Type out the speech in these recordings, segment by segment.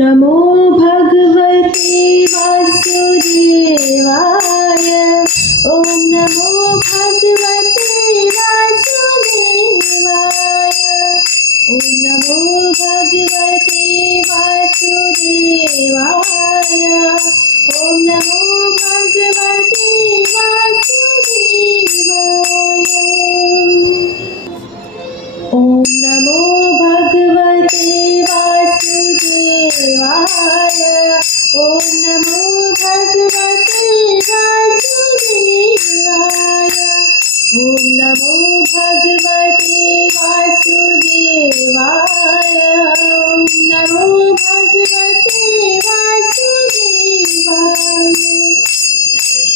नमो भगवते वासुदेवाय। ओम नमो भगवते वासुदेवाय। ओम नमो भगवते वासुदेवाय। ओम नमो भगवते वासुदेवाय। ओम नमो भगवते वासुदेवाय। ओम नमो भगवते वासुदेवाय। ओम नमो भगवते वासुदेवाय। ओम नमो भगवते वासुदेवाय।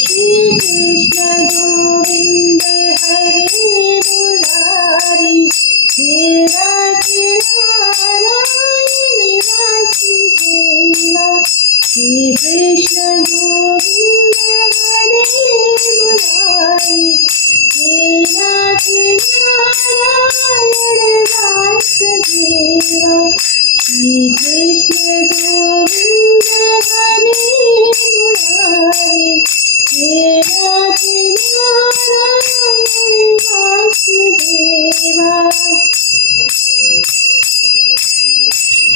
श्री कृष्ण गोविंद हरे मुरारी, हे राधे नारायण वासुदेवा। श्री कृष्ण गोविंद हरे मुरारी, हे राधे नारायण वासुदेवा। श्री कृष्ण गोविंद हरे मुरारी, हे राधे नारायण वासुदेवा।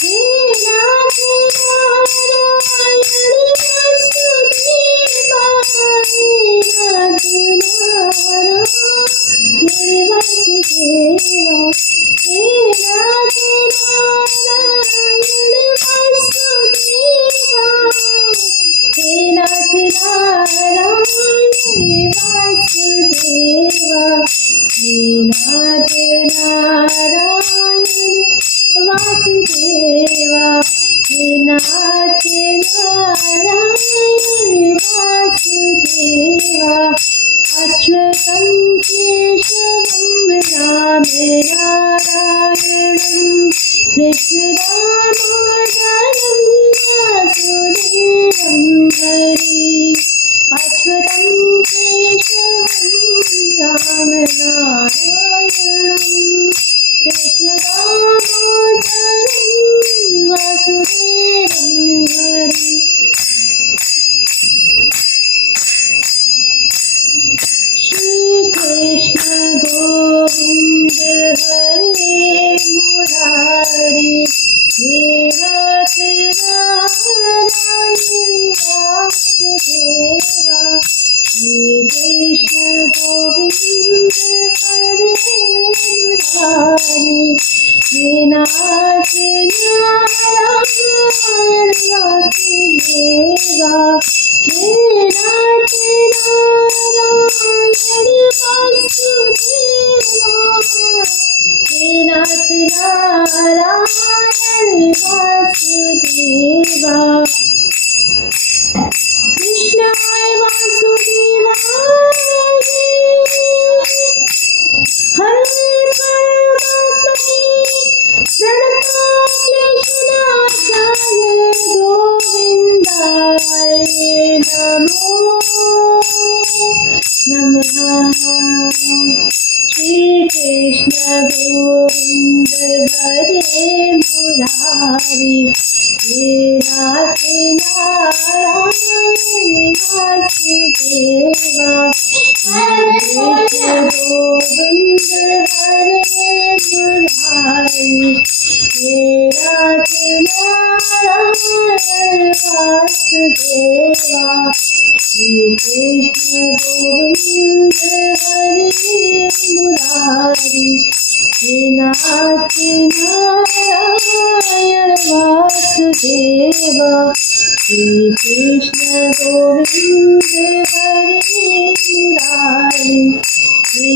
हे राधे नारायण वासुदेवा। हे राधे नारायण वासुदेवा। हे राधे नारायण वासुदेवा। हे राधे नारायण वासुदेवा। हे राधे नारायण वासुदेवा। हे राधे नारायण वासुदेवा। अच्युतं केशवं रामेणारायणं कृष्णदामोदरं वासुदेवं हरि। अच्युतं केशवं रामनारायणं कृष्णदामोदरं वासुदेवं हरि। श्री कृष्ण गोविंद हरे मुरारी, हे राधे नारायण वासुदेवा। श्री कृष्ण गोविंद हरे मुरारी, हे राधे नारायण वासुदेवा। हे राधे नारायण वासुदेवा। हे राधे नारायण वासुदेवा। कृष्णाय वासुदेवाय, हरे परमात्मने प्रणतक्लेशनाशाय गोविन्दाय नमो नमः। श्री कृष्ण गोविंद हरे मुरारी, हे राधे नारायण वासुदेवा। हरे कृष्ण गोविंद हरे मुरारी, हे राधे नारायण वासुदेवा। श्री कृष्ण गोविंद हरे मुरारी, हे राधे नारायण वासुदेवा। श्री कृष्ण गोविंद हरे मुरारी, हे